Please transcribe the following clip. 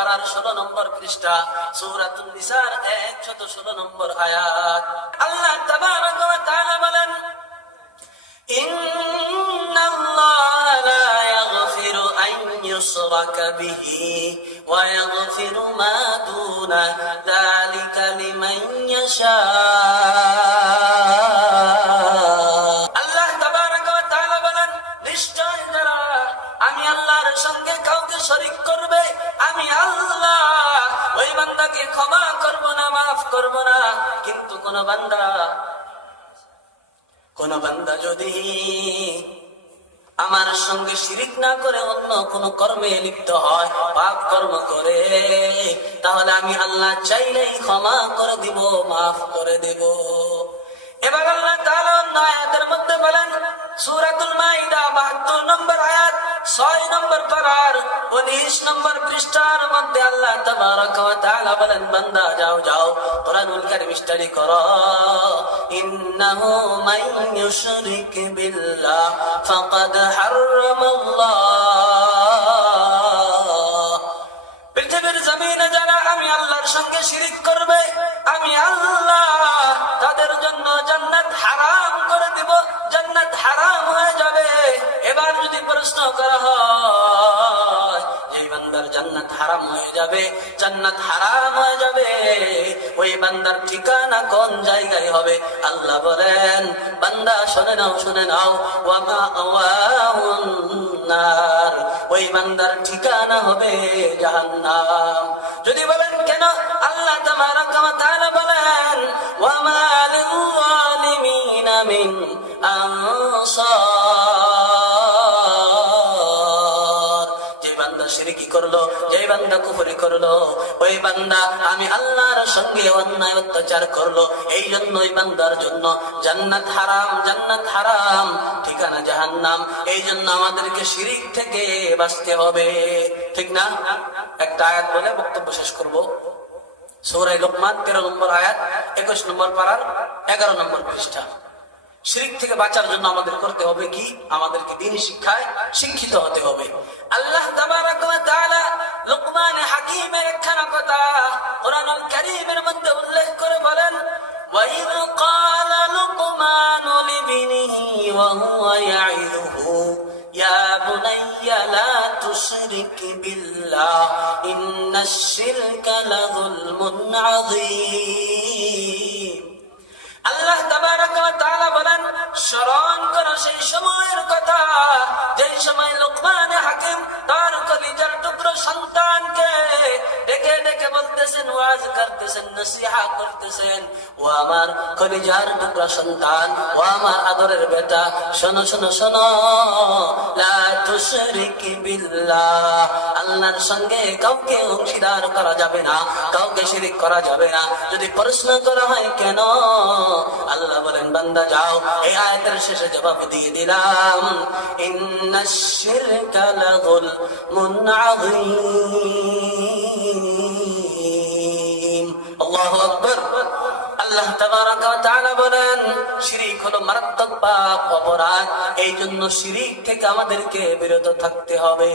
পারার 16 নম্বর পৃষ্ঠা, সূরাতুন নিসার 116 নম্বর আয়াত। আল্লাহ তাবারাক ওয়া তাআলা বলেন, ইন্নাল্লাহা লা ইয়াগফিরু আন ইউশরাকা বিহি ওয়া ইয়াগফিরু মা দুনা যালিকা লিমান ইয়াশা। আল্লাহ তাবারাক ওয়া তাআলা বলেন, নিশ্চয় যারা আমি আল্লাহর সঙ্গে কাউকে শরীক করবে, আমি আল্লাহ ওই বান্দাকে ক্ষমা করব না, মাফ করব না। কিন্তু কোন বান্দা যদি আমার সঙ্গে শিরিক না করে অন্য কোন কর্মে লিপ্ত হয়, পাপ কর্ম করে, তাহলে আমি আল্লাহ চাইলেই ক্ষমা করে দিব, মাফ করে দেব। এবার আল্লাহ তাআলা আয়াতের মধ্যে বলেন, সূরাতুল মাইদা 72 নম্বর আয়াত, 6 নম্বর পারার 19 নম্বর পৃষ্ঠার মধ্যে আল্লাহ তাবারাক ওয়া তাআলা বলেন, বান্দা যাও কুরআনুল কারীম স্টাডি করো। ইন্নাহু মান ইউশরিক বিল্লাহ ফাকাদ হারামাল্লাহ। পৃথিবীর জমিনে যারা আমি আল্লাহর সঙ্গে শিরিক করবে, আমি আল্লাহ তাদের জন্য জান্নাত হারাম করে দিব, জান্নাত হারাম হয়ে যাবে। এবার যদি প্রশ্ন করা হয়, যে বান্দার জান্নাত হারাম হয়ে যাবে, জান্নাত হারাম হয়ে যাবে, ওই বান্দার ঠিকানা কোন জায়গায় হবে? আল্লাহ বলেন, বান্দা শুনে নাও, ওয়া মাআওয়াহুন নার, ওই বান্দার ঠিকানা হবে জাহান্নাম। যদি বলেন কেন? আল্লাহ তাবারাক ওয়া তাআলা বলেন, ওয়া মা লিল যালিমিনা মিন আনসার। যে বান্দা শিরকি করলো, যে বান্দা কুফরি করলো, ওই বান্দা আমি আল্লাহর সঙ্গে অন্যায় অত্যাচার করলো, এই জন্য ওই বান্দার জন্য জান্নাত হারাম, ঠিকানা জাহান্নাম। এই জন্য আমাদেরকে শিরিক থেকে বাঁচতে হবে, ঠিক না? একটা আয়াত বলে বক্তব্য শেষ করব। সূরা লোকমান 13 নম্বর আয়াত, 21 নম্বর পারার 11 নম্বর পৃষ্ঠা। শিরক থেকে বাঁচার জন্য আমাদের করতে হবে কি? আমাদেরকে দ্বীনি শিক্ষায় শিক্ষিত হতে হবে। আল্লাহ তাবারাক ওয়া তাআলা লুকমান হাকিমের একখানা কথা কুরআনুল কারীমের মধ্যে উল্লেখ করে বলেন, ওয়া ইয ক্বালা লুকমানু লিবনিহি ওয়া হুয়া ইয়াইযুহু ইয়া বুনাইয়া লা তুশরিক বিল্লাহ ইন্নাশ শিরকা লাযুলমুন আযীম। আল্লাহ তাবারাক ওয়া তাআলা বলেন, স্মরণ করো সেই সময়ের কথা, যেই সময় লুকমান হাকিম তার কলিজার টুকরো সন্তানকে ডেকে ডেকে বলতেছেন, ওয়াজ করতেছেন, নসিহা করতেছেন, ও আমার কলিজার টুকরো সন্তান, ও আমার আদরের বেটা, শোনো, লা তুশরিক বিল্লাহ, আল্লাহর সঙ্গে কাউকে অংশীদার করা যাবে না, কাউকে শিরিক করা যাবে না। যদি প্রশ্ন করা হয় কেন, আল্লাহ বলেন, বান্দা যাও, এই আয়াতের শেষে জবাব দিয়ে দিলাম, ইন্নাশ শিরকা লাযুলমুন আযীম। আল্লাহু আকবার। আল্লাহ তাবারাক ওয়া তাআলা বলেন, শিরিক হলো মারাত্মক পাপ, অপরাধ। এই জন্য শিরিক থেকে আমাদেরকে বিরত থাকতে হবে।